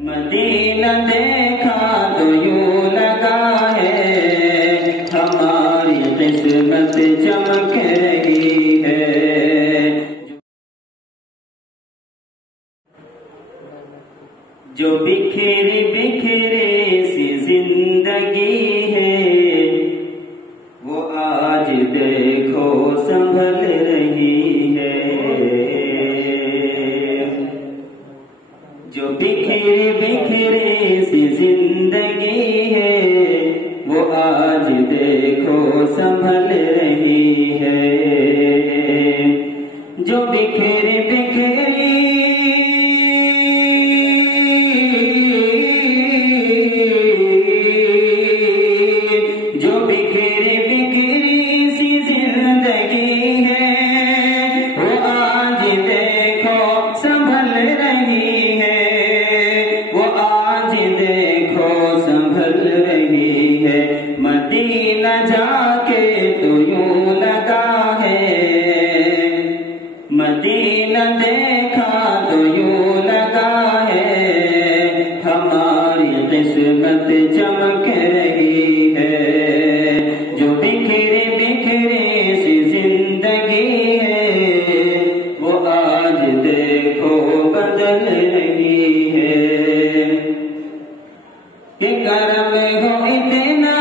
مدینہ دیکھا تو یوں لگا ہے ہماری قسمت چمک رہی ہے. جو بکھری بکھری سی زندگی ہے وہ آج دیکھو سنبھل رہی ہے. جو بکھری بکھری سی زندگی ہے وہ آج دیکھو سنبھل رہی ہے. جو بکھری بکھری مدینہ جا کے تو یوں لگا ہے مدینہ دیکھا تو یوں لگا ہے ہماری قسمت چمک رہی ہے. جو بکھری بکھری سی زندگی ہے وہ آج دیکھو بدل رہی ہے. کہ کرم ہو اتنا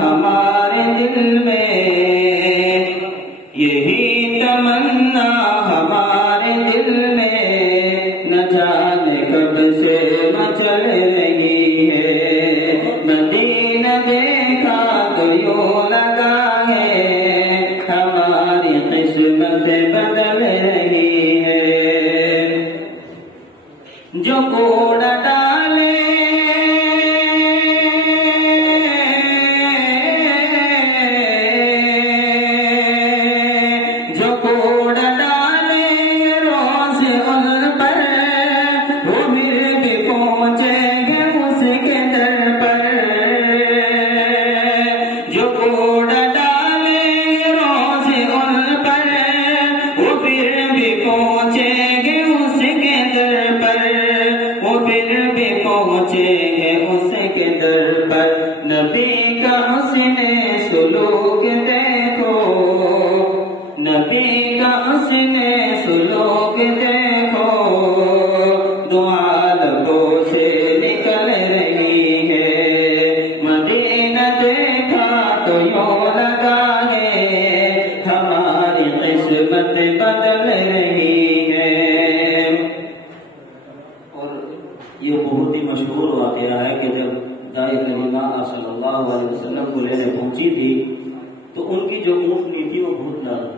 ہمارے دل میں یہی تمنا ہمارے دل میں نہ جانے کب سے مچل رہی ہے. مدینہ دیکھا تو یوں لگا ہے ہماری قسمت بدل رہی ہے. جو کوڑا ڈالے نبی کا حسن سلوک دیکھو نبی کا حسن سلوک دیکھو دعا لبوں سے نکل رہی ہے. مدینہ دیکھا تو یوں لگا ہے ہماری قسمت بدل رہی ہے. اور یہ بہت ہی مشہور واقعہ ہے کہ جب دائی کریمہ صلی اللہ علیہ وسلم کو لینے پہنچی تھی تو ان کی جو اونٹنی تھی وہ بہت نرم،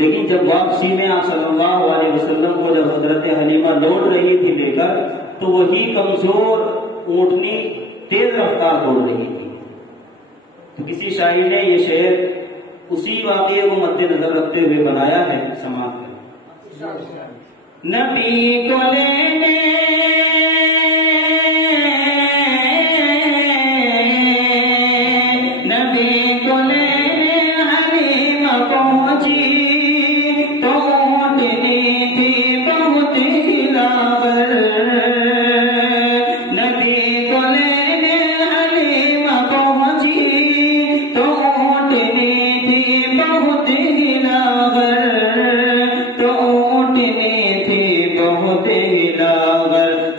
لیکن جب واپسی میں آپ صلی اللہ علیہ وسلم کو جب حضرت حلیمہ لوٹ رہی تھی لے کر تو وہی کمزور اونٹنی تیز رفتار دوڑ رہی تھی. تو کسی شاعر نے یہ شعر اسی واقعے کو مد نظر رکھتے ہوئے بنایا ہے. سماعت کریں. نبی کو لینے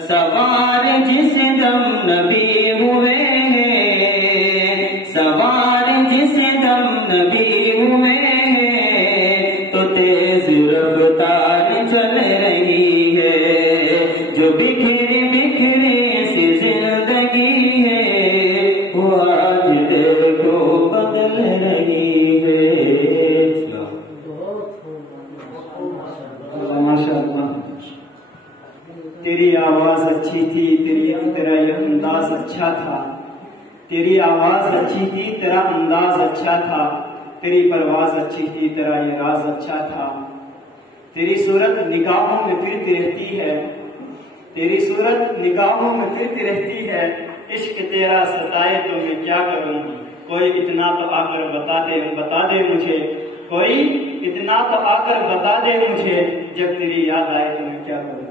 سوار جس دم نبی ہوئے ہیں سوار جس دم نبی ہوئے ہیں تو تیز رفتار چل رہی ہے. جو بکھری بکھری سی زندگی ہے وہ آج دیکھو بدل رہی ہے. اچھا تھا، تیری آواز اچھی تھی، تیرا انداز اچھا تھا، تیری پرواز اچھی تھی، تیرا یہ راز اچھا تھا، تیری صورت نگاہوں میں پھرتی رہتی ہے، تیری صورت نگاہوں میں پھرتی رہتی ہے، عشق تیرا ستائے تو میں کیا کروں، کوئی اتنا تو آ کر بتا دے مجھے، کوئی اتنا تو آ کر بتا دے مجھے، جب تیری یاد آئے تو میں کیا کروں۔